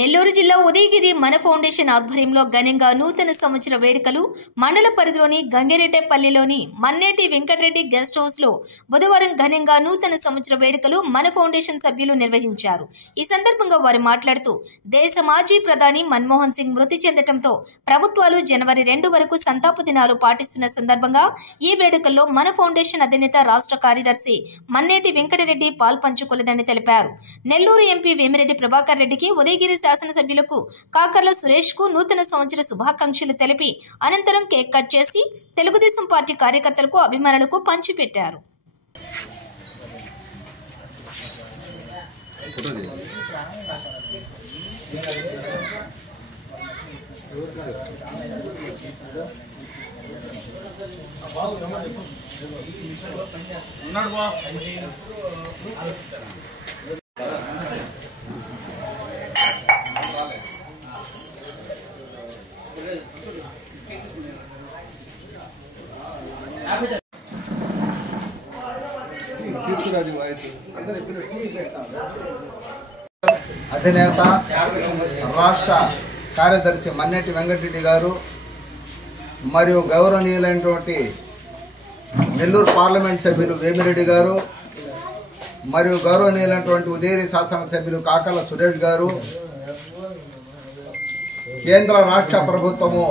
నెల్లూరు జిల్లా ఉదయగిరి మన ఫౌండేషన్ ఆధ్వర్యంలో ఘనంగా నూతన సంవత్సర వేడుకలు మండల పరిధిలోని గంగిరెడ్డిపల్లిలోని మన్నేటి వెంకటరెడ్డి గెస్ట్ హౌస్ లో బుధవారం ఘనంగా నూతన సంవత్సర వేడుకలు మన ఫౌండేషన్ సభ్యులు నిర్వహించారు. ఈ సందర్భంగా వారు మాట్లాడుతూ దేశ మాజీ ప్రధాని మన్మోహన్ సింగ్ మృతి చెందడంతో ప్రభుత్వాలు జనవరి 2 వరకు సంతాప దినాలు పాటిస్తున్న సందర్భంగా ఈ వేడుకల్లో మన ఫౌండేషన్ అధినేత రాష్ట్ర కార్యదర్శి మన్నేటి వెంకటరెడ్డి పాల్పంచుకోలేదని తెలిపారు. నెల్లూరు ఎంపీ వేమిరెడ్డి ప్రభాకర్ రెడ్డికి ఉదయగిరి శాసనసభ్యులకు కాకర్ల సురేష్ కు నూతన సంవత్సర శుభాకాంక్షలు తెలిపి అనంతరం కేక్ కట్ చేసి తెలుగుదేశం పార్టీ కార్యకర్తలకు అభిమానులకు పంచిపెట్టారు. అధినేత రాష్ట్ర కార్యదర్శి మన్నేటి వెంకటరెడ్డి గారు మరియు గౌరవనీయులైనటువంటి నెల్లూరు పార్లమెంట్ సభ్యులు వేమిరెడ్డి గారు మరియు గౌరవనీయులైనటువంటి ఉదయగిరి శాసనసభ్యులు కాకర్ల సురేష్ గారు, కేంద్ర రాష్ట్ర ప్రభుత్వము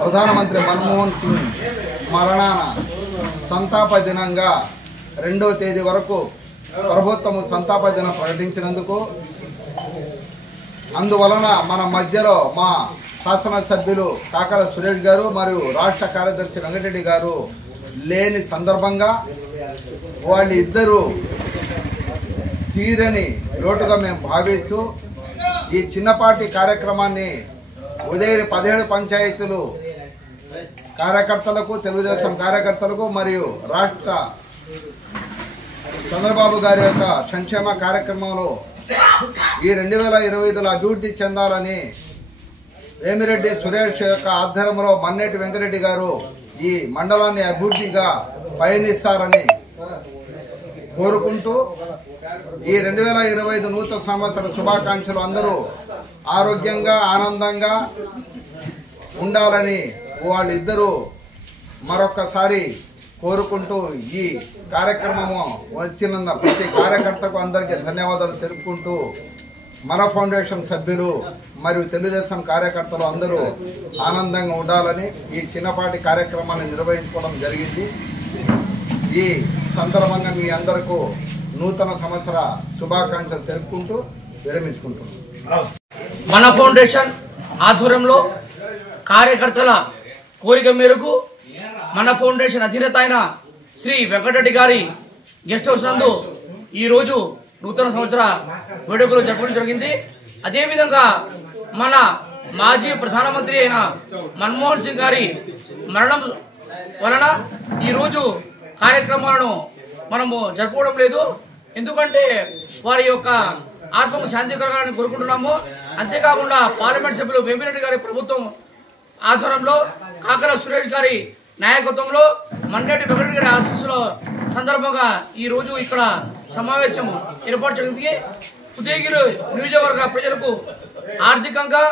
ప్రధానమంత్రి మన్మోహన్ సింగ్ మరణాన సంతాప దినంగా 2వ తేదీ వరకు ప్రభుత్వము సంతాప దినం ప్రకటించినందుకు, అందువలన మన మధ్యలో మా శాసనసభ్యులు కాకర్ల సురేష్ గారు మరియు రాష్ట్ర కార్యదర్శి వెంకటరెడ్డి గారు లేని సందర్భంగా వాళ్ళిద్దరూ తీరని లోటుగా మేము భావిస్తూ ఈ చిన్నపాటి కార్యక్రమాన్ని ఉదయగిరి 17 పంచాయతీలు కార్యకర్తలకు, తెలుగుదేశం కార్యకర్తలకు మరియు రాష్ట్ర చంద్రబాబు గారి యొక్క సంక్షేమ కార్యక్రమంలో ఈ 2025లో అభివృద్ధి చెందాలని వేమిరెడ్డి సురేష్ యొక్క ఆధ్వర్యంలో మన్నేటి వెంకటరెడ్డి గారు ఈ మండలాన్ని అభివృద్ధిగా పయనిస్తారని కోరుకుంటూ ఈ 2025 నూతన సంవత్సర శుభాకాంక్షలు అందరూ ఆరోగ్యంగా ఆనందంగా ఉండాలని వాళ్ళిద్దరూ మరొక్కసారి కోరుకుంటూ ఈ కార్యక్రమము వచ్చిన ప్రతి కార్యకర్తకు అందరికీ ధన్యవాదాలు తెలుపుకుంటూ మన ఫౌండేషన్ సభ్యులు మరియు తెలుగుదేశం కార్యకర్తలు అందరూ ఆనందంగా ఉండాలని ఈ చిన్నపాటి కార్యక్రమాన్ని నిర్వహించుకోవడం జరిగింది. ఈ సందర్భంగా మీ అందరికీ నూతన సంవత్సర శుభాకాంక్షలు తెలుపుకుంటూ విరమించుకుంటున్నాం. మన ఫౌండేషన్ ఆధ్వర్యంలో కార్యకర్తల కోరిక మేరకు మన ఫౌండేషన్ అధినేత అయిన శ్రీ వెంకటరెడ్డి గారి గెస్ట్ హౌస్ నందు ఈరోజు నూతన సంవత్సర వేడుకలు జరపడం జరిగింది. అదేవిధంగా మన మాజీ ప్రధానమంత్రి అయిన మన్మోహన్ సింగ్ గారి మరణం వలన ఈరోజు కార్యక్రమాలను మనము జరుపుకోవడం లేదు. ఎందుకంటే వారి యొక్క ఆత్మకు శాంతి కలగాలని కోరుకుంటున్నాము. అంతేకాకుండా పార్లమెంట్ సభ్యులు వేమిరెడ్డి గారి ప్రభుత్వం ఆధ్వర్యంలో కాకర్ల సురేష్ గారి నాయకత్వంలో మన్నేటి వెంకటరెడ్డి గారి ఆశీస్సుల సందర్భంగా ఈరోజు ఇక్కడ సమావేశం ఏర్పాటు జరిగింది. ఉదయగిరి నియోజకవర్గ ప్రజలకు ఆర్థికంగా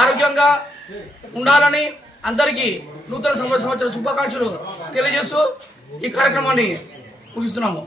ఆరోగ్యంగా ఉండాలని అందరికీ నూతన సంవత్సర శుభాకాంక్షలు తెలియజేస్తూ ఈ కార్యక్రమాన్ని ముగిస్తున్నాము.